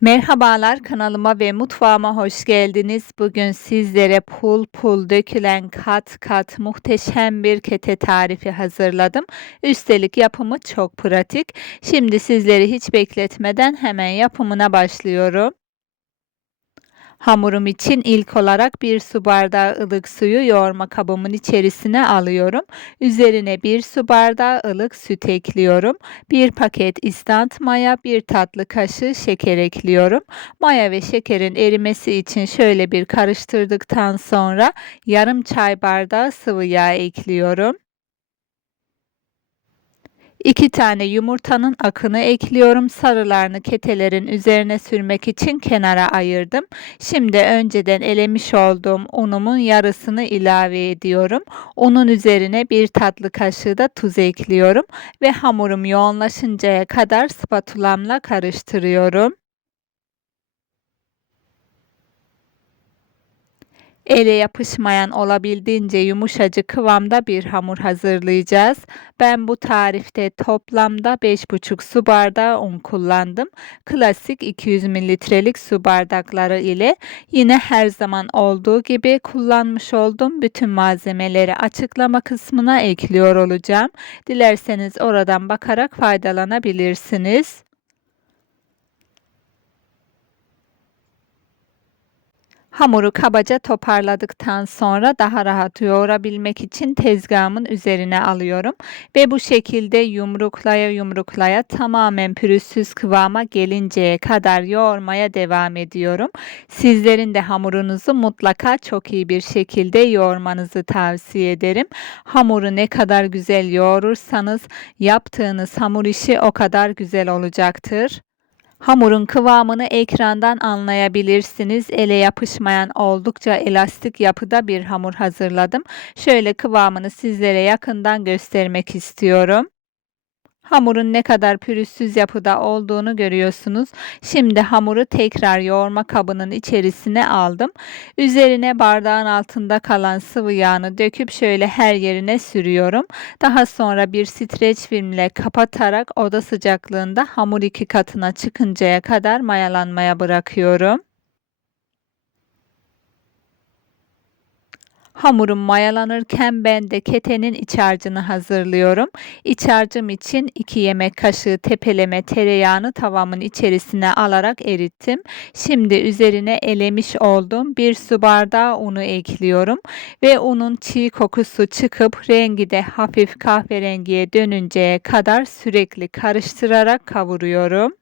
Merhabalar kanalıma ve mutfağıma hoş geldiniz. Bugün sizlere pul pul dökülen kat kat muhteşem bir kete tarifi hazırladım. Üstelik yapımı çok pratik. Şimdi sizleri hiç bekletmeden hemen yapımına başlıyorum. Hamurum için ilk olarak bir su bardağı ılık suyu yoğurma kabımın içerisine alıyorum. Üzerine bir su bardağı ılık süt ekliyorum. Bir paket istant maya, bir tatlı kaşığı şeker ekliyorum. Maya ve şekerin erimesi için şöyle bir karıştırdıktan sonra yarım çay bardağı sıvı yağ ekliyorum. 2 tane yumurtanın akını ekliyorum. Sarılarını ketelerin üzerine sürmek için kenara ayırdım. Şimdi önceden elemiş olduğum unumun yarısını ilave ediyorum. Unun üzerine bir tatlı kaşığı da tuz ekliyorum ve hamurum yoğunlaşıncaya kadar spatulamla karıştırıyorum. Ele yapışmayan olabildiğince yumuşacık kıvamda bir hamur hazırlayacağız. Ben bu tarifte toplamda 5,5 su bardağı un kullandım. Klasik 200 mililitrelik su bardakları ile yine her zaman olduğu gibi kullanmış olduğum bütün malzemeleri açıklama kısmına ekliyor olacağım. Dilerseniz oradan bakarak faydalanabilirsiniz. Hamuru kabaca toparladıktan sonra daha rahat yoğurabilmek için tezgahımın üzerine alıyorum ve bu şekilde yumruklaya yumruklaya tamamen pürüzsüz kıvama gelinceye kadar yoğurmaya devam ediyorum. Sizlerin de hamurunuzu mutlaka çok iyi bir şekilde yoğurmanızı tavsiye ederim. Hamuru ne kadar güzel yoğurursanız yaptığınız hamur işi o kadar güzel olacaktır. Hamurun kıvamını ekrandan anlayabilirsiniz. Ele yapışmayan oldukça elastik yapıda bir hamur hazırladım. Şöyle kıvamını sizlere yakından göstermek istiyorum. Hamurun ne kadar pürüzsüz yapıda olduğunu görüyorsunuz. Şimdi hamuru tekrar yoğurma kabının içerisine aldım. Üzerine bardağın altında kalan sıvı yağını döküp şöyle her yerine sürüyorum. Daha sonra bir streç filmle kapatarak oda sıcaklığında hamur iki katına çıkıncaya kadar mayalanmaya bırakıyorum. Hamurum mayalanırken ben de ketenin iç harcını hazırlıyorum. İç harcım için 2 yemek kaşığı tepeleme tereyağını tavamın içerisine alarak erittim. Şimdi üzerine elemiş olduğum bir su bardağı unu ekliyorum ve unun çiğ kokusu çıkıp rengi de hafif kahverengiye dönünceye kadar sürekli karıştırarak kavuruyorum.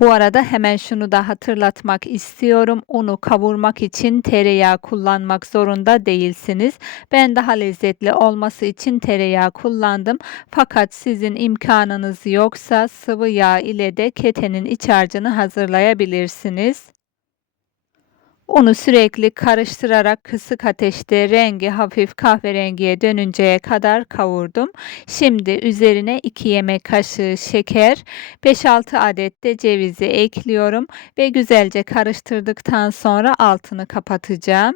Bu arada hemen şunu da hatırlatmak istiyorum. Unu kavurmak için tereyağı kullanmak zorunda değilsiniz. Ben daha lezzetli olması için tereyağı kullandım. Fakat sizin imkanınız yoksa sıvı yağ ile de ketenin iç harcını hazırlayabilirsiniz. Unu sürekli karıştırarak kısık ateşte rengi hafif kahverengiye dönünceye kadar kavurdum. Şimdi üzerine 2 yemek kaşığı şeker, 5-6 adet de cevizi ekliyorum ve güzelce karıştırdıktan sonra altını kapatacağım.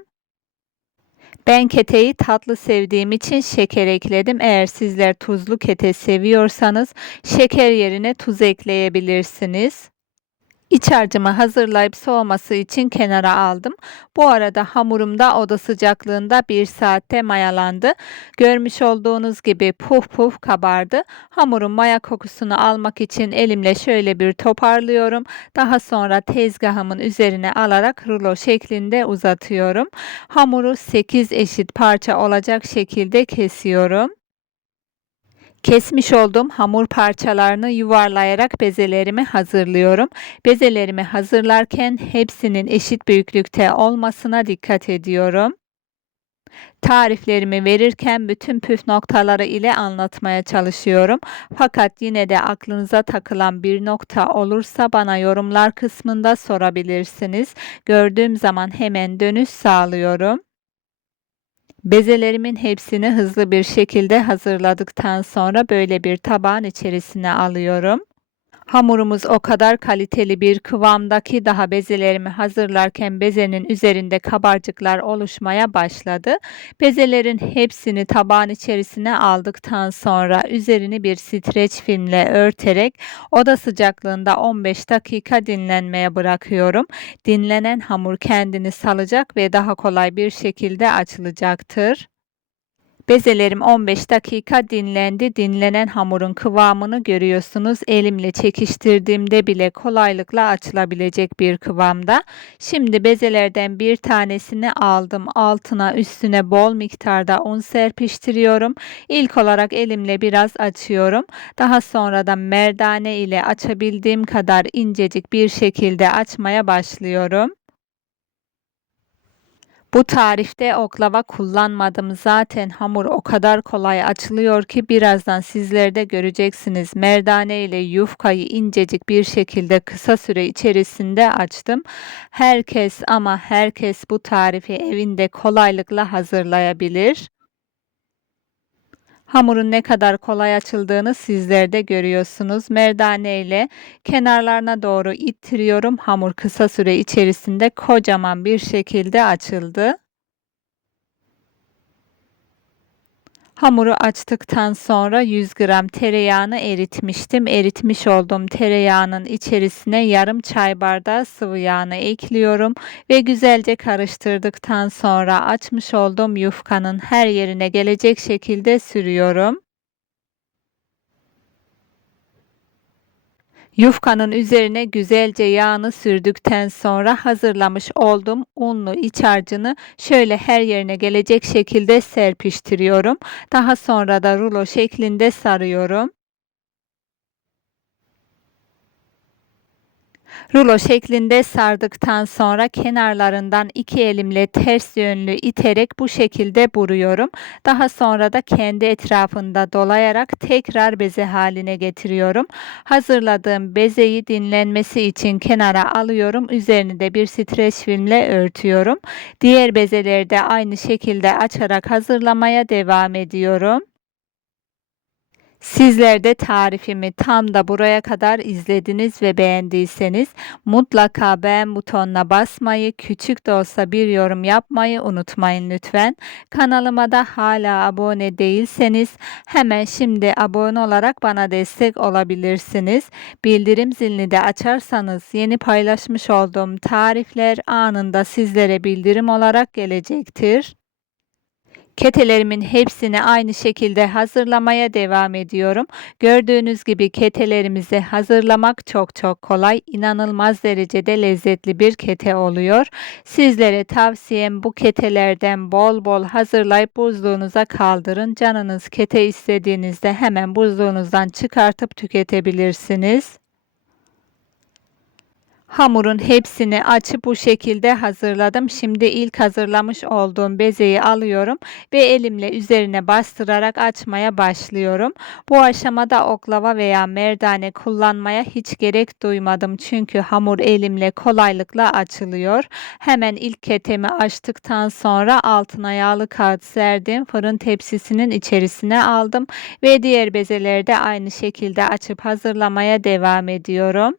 Ben keteyi tatlı sevdiğim için şeker ekledim. Eğer sizler tuzlu kete seviyorsanız şeker yerine tuz ekleyebilirsiniz. İç harcımı hazırlayıp soğuması için kenara aldım. Bu arada hamurum da oda sıcaklığında bir saatte mayalandı. Görmüş olduğunuz gibi puf puf kabardı. Hamurun maya kokusunu almak için elimle şöyle bir toparlıyorum. Daha sonra tezgahımın üzerine alarak rulo şeklinde uzatıyorum. Hamuru 8 eşit parça olacak şekilde kesiyorum. Kesmiş olduğum hamur parçalarını yuvarlayarak bezelerimi hazırlıyorum. Bezelerimi hazırlarken hepsinin eşit büyüklükte olmasına dikkat ediyorum. Tariflerimi verirken bütün püf noktaları ile anlatmaya çalışıyorum. Fakat yine de aklınıza takılan bir nokta olursa bana yorumlar kısmında sorabilirsiniz. Gördüğüm zaman hemen dönüş sağlıyorum. Bezelerimin hepsini hızlı bir şekilde hazırladıktan sonra böyle bir tabağın içerisine alıyorum. Hamurumuz o kadar kaliteli bir kıvamda ki daha bezelerimi hazırlarken bezenin üzerinde kabarcıklar oluşmaya başladı. Bezelerin hepsini tabağın içerisine aldıktan sonra üzerini bir streç filmle örterek oda sıcaklığında 15 dakika dinlenmeye bırakıyorum. Dinlenen hamur kendini salacak ve daha kolay bir şekilde açılacaktır. Bezelerim 15 dakika dinlendi. Dinlenen hamurun kıvamını görüyorsunuz. Elimle çekiştirdiğimde bile kolaylıkla açılabilecek bir kıvamda. Şimdi bezelerden bir tanesini aldım. Altına üstüne bol miktarda un serpiştiriyorum. İlk olarak elimle biraz açıyorum. Daha sonra da merdane ile açabildiğim kadar incecik bir şekilde açmaya başlıyorum. Bu tarifte oklava kullanmadım. Zaten hamur o kadar kolay açılıyor ki birazdan sizler de göreceksiniz. Merdane ile yufkayı incecik bir şekilde kısa süre içerisinde açtım. Herkes ama herkes bu tarifi evinde kolaylıkla hazırlayabilir. Hamurun ne kadar kolay açıldığını sizler de görüyorsunuz. Merdane ile kenarlarına doğru ittiriyorum. Hamur kısa süre içerisinde kocaman bir şekilde açıldı. Hamuru açtıktan sonra 100 gram tereyağını eritmiştim. Eritmiş olduğum tereyağının içerisine yarım çay bardağı sıvı yağını ekliyorum ve güzelce karıştırdıktan sonra açmış olduğum yufkanın her yerine gelecek şekilde sürüyorum. Yufkanın üzerine güzelce yağını sürdükten sonra hazırlamış olduğum unlu iç harcını şöyle her yerine gelecek şekilde serpiştiriyorum. Daha sonra da rulo şeklinde sarıyorum. Rulo şeklinde sardıktan sonra kenarlarından iki elimle ters yönlü iterek bu şekilde vuruyorum. Daha sonra da kendi etrafında dolayarak tekrar beze haline getiriyorum. Hazırladığım bezeyi dinlenmesi için kenara alıyorum. Üzerini de bir streç filmle örtüyorum. Diğer bezeleri de aynı şekilde açarak hazırlamaya devam ediyorum. Sizler de tarifimi tam da buraya kadar izlediniz ve beğendiyseniz mutlaka beğen butonuna basmayı, küçük de olsa bir yorum yapmayı unutmayın lütfen. Kanalıma da hala abone değilseniz hemen şimdi abone olarak bana destek olabilirsiniz. Bildirim zilini de açarsanız yeni paylaşmış olduğum tarifler anında sizlere bildirim olarak gelecektir. Ketelerimin hepsini aynı şekilde hazırlamaya devam ediyorum. Gördüğünüz gibi ketelerimizi hazırlamak çok çok kolay. İnanılmaz derecede lezzetli bir kete oluyor. Sizlere tavsiyem bu ketelerden bol bol hazırlayıp buzluğunuza kaldırın. Canınız kete istediğinizde hemen buzluğunuzdan çıkartıp tüketebilirsiniz. Hamurun hepsini açıp bu şekilde hazırladım. Şimdi ilk hazırlamış olduğum bezeyi alıyorum ve elimle üzerine bastırarak açmaya başlıyorum. Bu aşamada oklava veya merdane kullanmaya hiç gerek duymadım. Çünkü hamur elimle kolaylıkla açılıyor. Hemen ilk ketemi açtıktan sonra altına yağlı kağıt serdim. Fırın tepsisinin içerisine aldım ve diğer bezeleri de aynı şekilde açıp hazırlamaya devam ediyorum.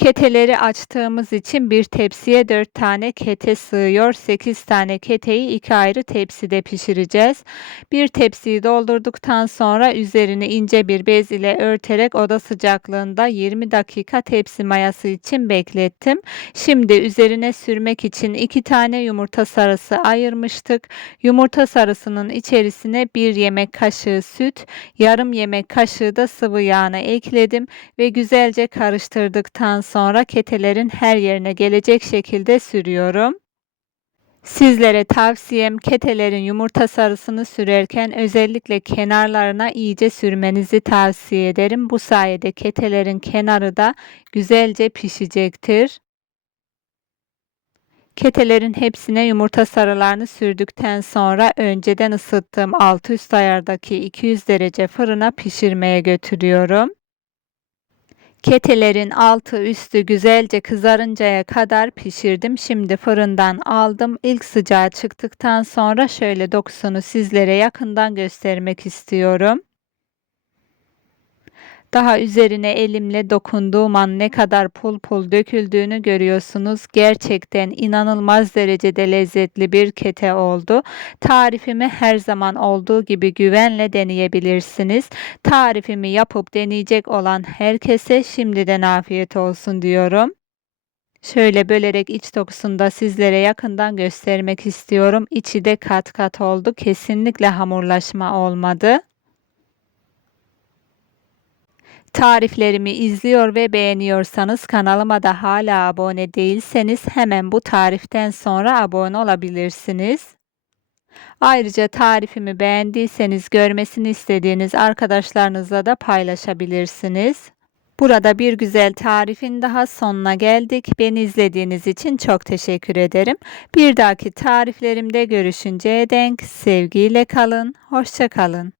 Keteleri açtığımız için bir tepsiye 4 tane kete sığıyor. 8 tane keteyi iki ayrı tepside pişireceğiz. Bir tepsiyi doldurduktan sonra üzerini ince bir bez ile örterek oda sıcaklığında 20 dakika tepsi mayası için beklettim. Şimdi üzerine sürmek için 2 tane yumurta sarısı ayırmıştık. Yumurta sarısının içerisine 1 yemek kaşığı süt, yarım yemek kaşığı da sıvı yağını ekledim ve güzelce karıştırdıktan sonra ketelerin her yerine gelecek şekilde sürüyorum. Sizlere tavsiyem ketelerin yumurta sarısını sürerken özellikle kenarlarına iyice sürmenizi tavsiye ederim. Bu sayede ketelerin kenarı da güzelce pişecektir. Ketelerin hepsine yumurta sarılarını sürdükten sonra önceden ısıttığım alt üst ayardaki 200 derece fırına pişirmeye götürüyorum. Ketelerin altı üstü güzelce kızarıncaya kadar pişirdim. Şimdi fırından aldım. İlk sıcağı çıktıktan sonra şöyle dokusunu sizlere yakından göstermek istiyorum. Daha üzerine elimle dokunduğum an ne kadar pul pul döküldüğünü görüyorsunuz. Gerçekten inanılmaz derecede lezzetli bir kete oldu. Tarifimi her zaman olduğu gibi güvenle deneyebilirsiniz. Tarifimi yapıp deneyecek olan herkese şimdiden afiyet olsun diyorum. Şöyle bölerek iç dokusunu da sizlere yakından göstermek istiyorum. İçi de kat kat oldu. Kesinlikle hamurlaşma olmadı. Tariflerimi izliyor ve beğeniyorsanız kanalıma da hala abone değilseniz hemen bu tariften sonra abone olabilirsiniz. Ayrıca tarifimi beğendiyseniz görmesini istediğiniz arkadaşlarınızla da paylaşabilirsiniz. Burada bir güzel tarifin daha sonuna geldik. Beni izlediğiniz için çok teşekkür ederim. Bir dahaki tariflerimde görüşünceye denk sevgiyle kalın, hoşça kalın.